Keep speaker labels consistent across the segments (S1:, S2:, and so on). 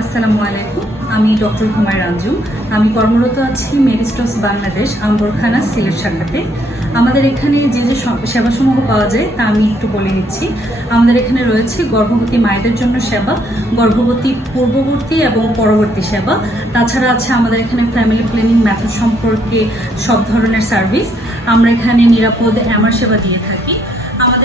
S1: আসসালামু আলাইকুম, আমি ডক্টর হুমায় রাঞ্জুম আমি কর্মরত আছি মেরিস্টস বাংলাদেশ, আম্বরখানা, সিলেট শাখাতে। আমাদের এখানে যে যে সেবাসমূহ পাওয়া যায় তা আমি একটু বলে নিচ্ছি। আমাদের এখানে রয়েছে গর্ভবতী মায়েদের জন্য সেবা, গর্ভবতী পূর্ববর্তী এবং পরবর্তী সেবা। তাছাড়া আছে আমাদের এখানে ফ্যামিলি প্ল্যানিং মেথড সম্পর্কে সব ধরনের সার্ভিস আমরা এখানে নিরাপদ এমার সেবা দিয়ে থাকি।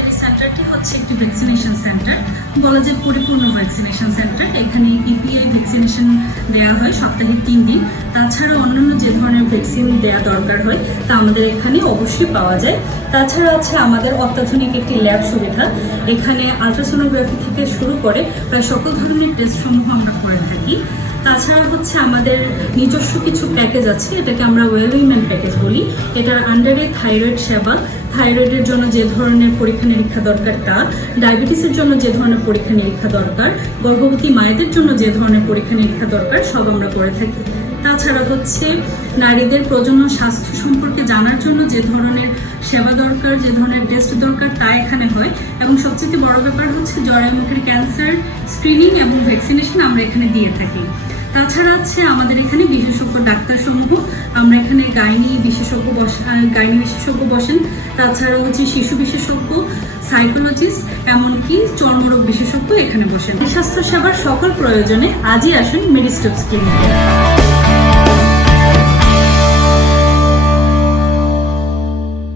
S1: এই সেন্টারটি হচ্ছে একটি ভ্যাকসিনেশন সেন্টার বলা যায় পরিপূর্ণ ভ্যাকসিনেশন সেন্টার এখানে ইপিআই ভ্যাকসিনেশন দেওয়া হয় সপ্তাহে তিন দিন। তাছাড়া অন্যান্য যে ধরনের ভ্যাকসিন দেওয়া দরকার হয়, তা আমাদের এখানে অবশ্যই পাওয়া যায়। তাছাড়া আছে আমাদের অত্যাধুনিক একটি ল্যাব সুবিধা। এখানে আলট্রাসোনোগ্রাফি থেকে শুরু করে প্রায় সকল ধরনের টেস্টসমূহ আমরা করে থাকি। তাছাড়া হচ্ছে আমাদের নিজস্ব কিছু প্যাকেজ আছে, এটাকে আমরা ওয়েলউইমেন প্যাকেজ বলি। এটার আন্ডারে থাইরয়েড সেবা থাইরয়েডের জন্য যে ধরনের পরীক্ষা নিরীক্ষা দরকার তা, ডায়াবেটিসের জন্য যে ধরনের পরীক্ষা নিরীক্ষা দরকার, গর্ভবতী মায়েদের জন্য যে ধরনের পরীক্ষা নিরীক্ষা দরকার, সব আমরা করে থাকি। তাছাড়া হচ্ছে নারীদের প্রজনন স্বাস্থ্য সম্পর্কে জানার জন্য যে ধরনের সেবা দরকার, যে ধরনের টেস্ট দরকার তা এখানে হয়। এবং সবচেয়ে বড় ব্যাপার হচ্ছে জরায়ুমুখের ক্যান্সার স্ক্রিনিং এবং ভ্যাকসিনেশন আমরা এখানে দিয়ে থাকি। তাছাড়া আছে আমাদের এখানে বিশেষজ্ঞ ডাক্তার সমূহ আমরা এখানে গাইনি বিশেষজ্ঞ বসা গাইনি বিশেষজ্ঞ বসেন। তাছাড়া হচ্ছে শিশু বিশেষজ্ঞ সাইকোলজিস্ট এমনকি চর্মরোগ বিশেষজ্ঞ এখানে বসেন। স্বাস্থ্য সেবার সকল প্রয়োজনে আজই আসুন মেডিস্টোপস ক্লিনিকে